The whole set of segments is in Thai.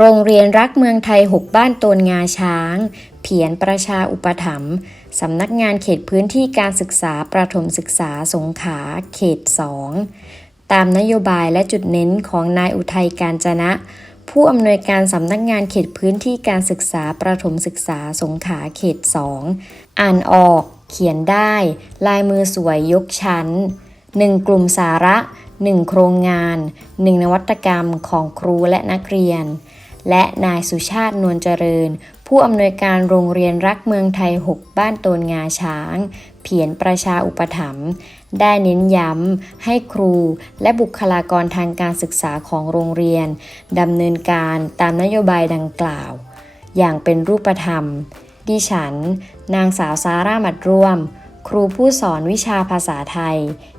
โรงเรียนรักเมืองไทย 6 บ้านโตนงาช้าง เพียรประชาอุปถัมภ์สำนักงานเขตพื้นที่การศึกษาประถมศึกษาสงขลาเขต 2 ตามนโยบายและจุดเน้นของนายอุทัยการจนะ ผู้อำนวยการสำนักงานเขตพื้นที่การศึกษาประถมศึกษาสงขลาเขต 2 อ่านออก เขียนได้ ลายมือสวยยกชั้น 1 กลุ่มสาระ 1 โครงงาน 1 นวัตกรรมของครูและนักเรียน และนายสุชาตินวลเจริญ ผู้อำนวยการโรงเรียนรักเมืองไทย 6 บ้านโตนงาช้าง เพียรประชาอุปถัมภ์ได้เน้นย้ำให้ครูและบุคลากรทางการศึกษาของโรงเรียนดำเนินการตามนโยบายดังกล่าว อย่างเป็นรูปธรรม ดิฉัน นางสาวซาร่ามัดร่วม ครูผู้สอนวิชาภาษาไทย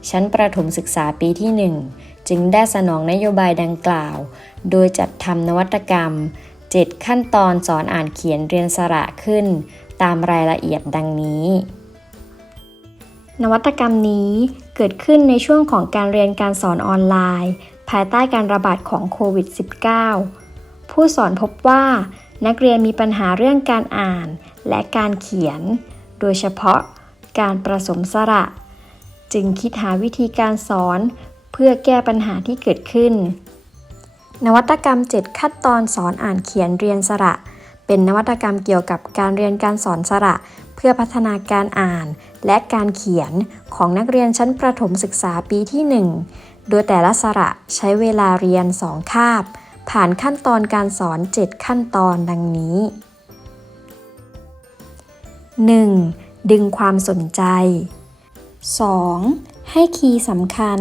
ชั้นประถมศึกษาปีที่ 1 จึงได้สนองนโยบายดังกล่าว โดยจัดทำนวัตกรรม 7 ขั้นตอนสอนอ่านเขียนเรียนสระขึ้น ตามรายละเอียดดังนี้ นวัตกรรมนี้เกิดขึ้นในช่วงของการเรียนการสอนออนไลน์ ภายใต้การระบาดของโควิด -19 ผู้สอนพบว่า นักเรียนมีปัญหาเรื่องการอ่านและการเขียน โดยเฉพาะการประสมสระ จึงคิดหาวิธีการสอน เพื่อแก้ปัญหาที่เกิดขึ้น นวัตกรรม 7 ขั้นตอนสอนอ่านเขียนเรียนสระ เป็นนวัตกรรมเกี่ยวกับการเรียนการสอนสระ เพื่อพัฒนาการอ่าน และการเขียนของนักเรียนชั้นประถมศึกษาปีที่ 1 โดยแต่ละสระใช้เวลาเรียน 2 คาบ ผ่านขั้นตอนการสอน 7 ขั้นตอนดังนี้ 1. ดึงความสนใจ 2. ให้คีย์สำคัญ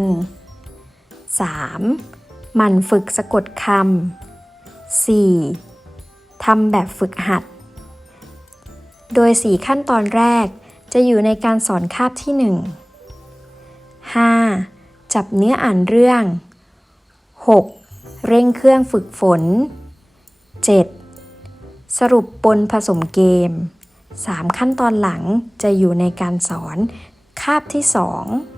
3. มันฝึกสะกดคำ 4. ทำแบบฝึกหัด โดย 4 ขั้นตอนแรกจะอยู่ในการสอนคาบที่ 1 5. จับเนื้ออ่านเรื่อง 6. เร่งเครื่องฝึกฝน 7. สรุปปนผสมเกม 3 ขั้นตอนหลังจะอยู่ในการสอนคาบที่ 2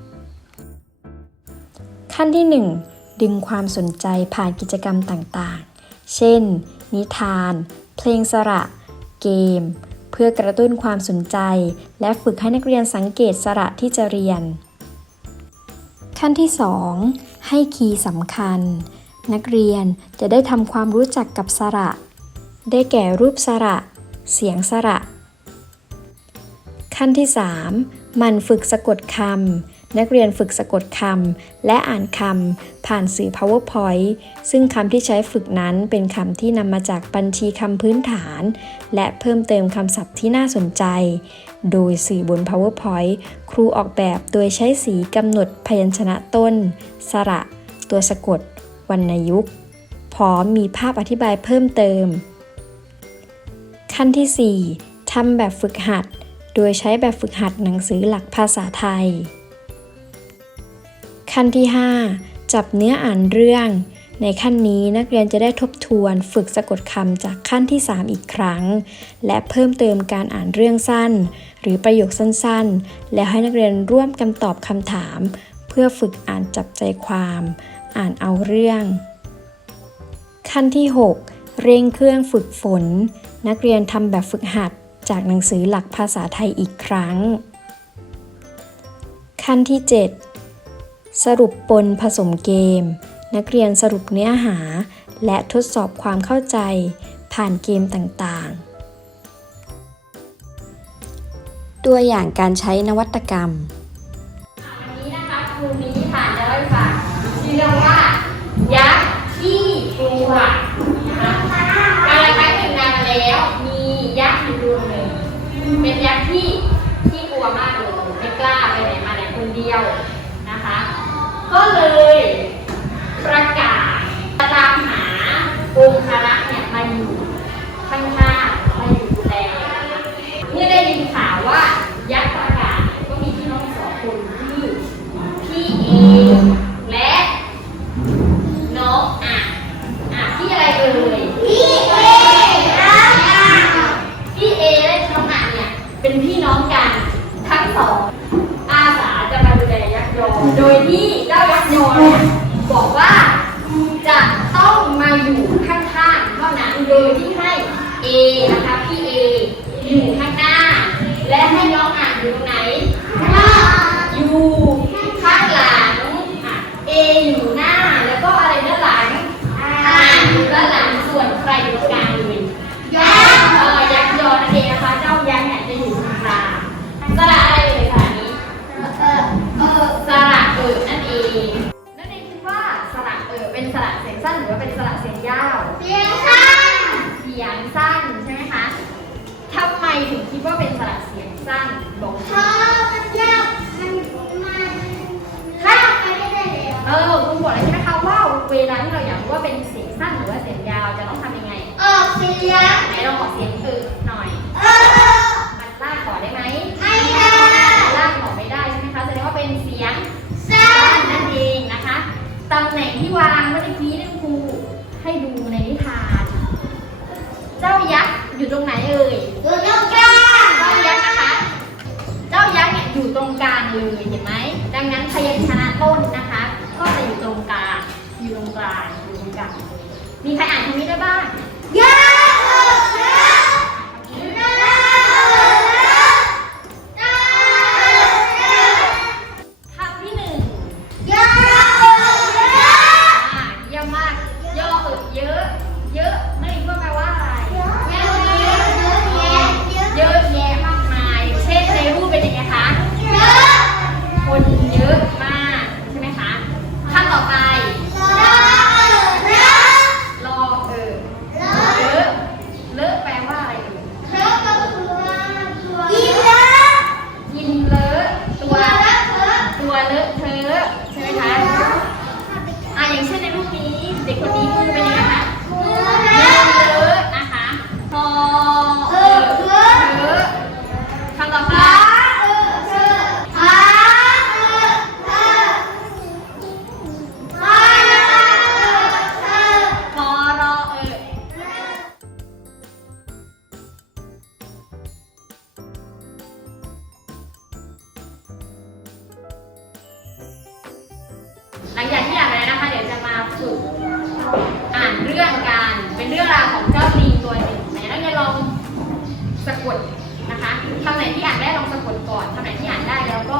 ขั้นที่ 1 ดึงความสนใจผ่านกิจกรรมต่างๆ เช่น นิทาน เพลงสระ เกม เพื่อกระตุ้นความสนใจ และฝึกให้นักเรียนสังเกตสระที่จะเรียน ขั้นที่ 2 ให้คีย์สำคัญ นักเรียนจะได้ทำความรู้จักกับสระ ได้แก่รูปสระ เสียงสระ ขั้นที่ 3 มันฝึกสะกดคำ นักเรียนฝึกสะกดคำและอ่านคำผ่านสื่อ PowerPoint ซึ่งคำที่ใช้ฝึกนั้นเป็นคำที่นำมาจากบัญชีคำพื้นฐาน และเพิ่มเติมคำศัพท์ที่น่าสนใจ โดยสื่อบน PowerPoint ครูออกแบบโดยใช้สีกำหนดพยัญชนะต้น สระ ตัวสะกด วรรณยุกต์พร้อมมีภาพอธิบายเพิ่มเติม ขั้นที่ 4ทำแบบฝึกหัด โดยใช้แบบฝึกหัดหนังสือหลักภาษาไทย ขั้นที่ 5 จับเนื้ออ่านเรื่อง ในขั้นนี้นักเรียนจะได้ทบทวนฝึกสะกดคำจากขั้นที่ 3 อีกครั้ง และเพิ่มเติมการอ่านเรื่องสั้น หรือประโยคสั้นๆ แล้วให้นักเรียนร่วมกันตอบคำถาม เพื่อฝึกอ่านจับใจความ อ่านเอาเรื่อง ขั้นที่ 6 เร่งเครื่องฝึกฝน นักเรียนทำแบบฝึกหัดจากหนังสือหลักภาษาไทยอีกครั้ง ขั้นที่ 7 สรุปปนผสมเกม นักเรียนสรุปเนื้อหา และทดสอบความเข้าใจ ผ่านเกมต่างๆ ตัวอย่างการใช้นวัตกรรมวันนี้นะคะครูมีนิทานจะเล่าให้ฟังชื่อเรื่องว่า ยักษ์ที่กลัวนะคะการละครั้งหนึ่งนานมาแล้ว มียักษ์อยู่ดวงหนึ่งเป็นยักษ์ที่ที่กลัวมากเลยไม่กล้าไปไหนมาไหนคนเดียว ก็เลย อยู่ตรงไหนเอ่ยเจ้ายักษ์นะคะ เจ้ายักษ์เนี่ยอยู่ตรงกลางเลยเห็นไหม ดังนั้นพยัญชนะต้นนะคะ ก็จะอยู่ตรงกลาง อยู่ตรงกลางอยู่ตรงกลางเลยมีใครอ่านคำนี้ได้บ้าง สุด อ่านเรื่องการเป็นเรื่องราวของเจ้าลิงตัวหนึ่งไหนนักเรียนลองสะกดนะคะคำไหนที่อ่านได้ลองสะกดก่อนคำไหนที่อ่านได้แล้วก็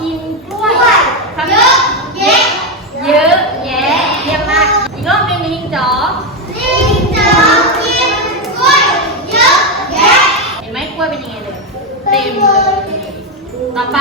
กินกล้วยคำนี้เยอะแยะเยี่ยมมากอีกรอบหนึ่งลิงจ๋อเห็นไหมกล้วยเป็นยังไงเลยเต็มต่อไป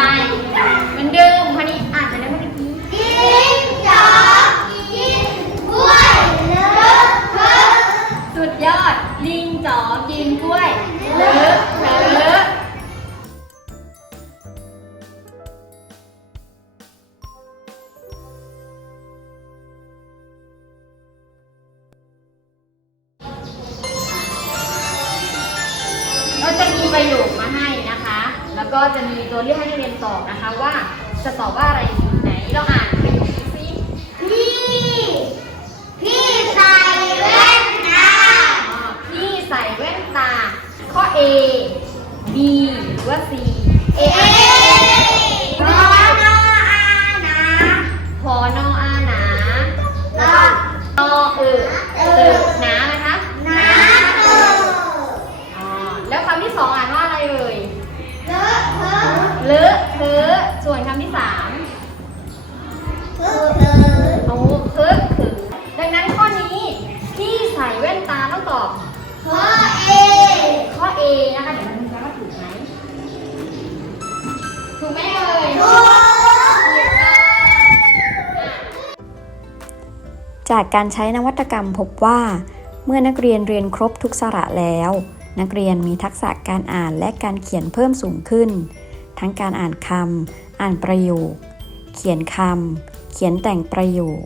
โยคมาให้นะคะ แล้วก็จะมีตัวเลือกให้นักเรียนตอบนะคะว่าจะตอบว่าอะไรดีไหนเราอ่านประโยคนี้สิพี่ใส่แว่นตาอ่าพี่ใส่แว่นตา ข้อ A B หรือว่า C เอ๊พอ จากการใช้นวัตกรรมพบว่า เมื่อนักเรียนเรียนครบทุกสระแล้ว นักเรียนมีทักษะการอ่านและการเขียนเพิ่มสูงขึ้น ทั้งการอ่านคำอ่านประโยค เขียนคำเขียนแต่งประโยค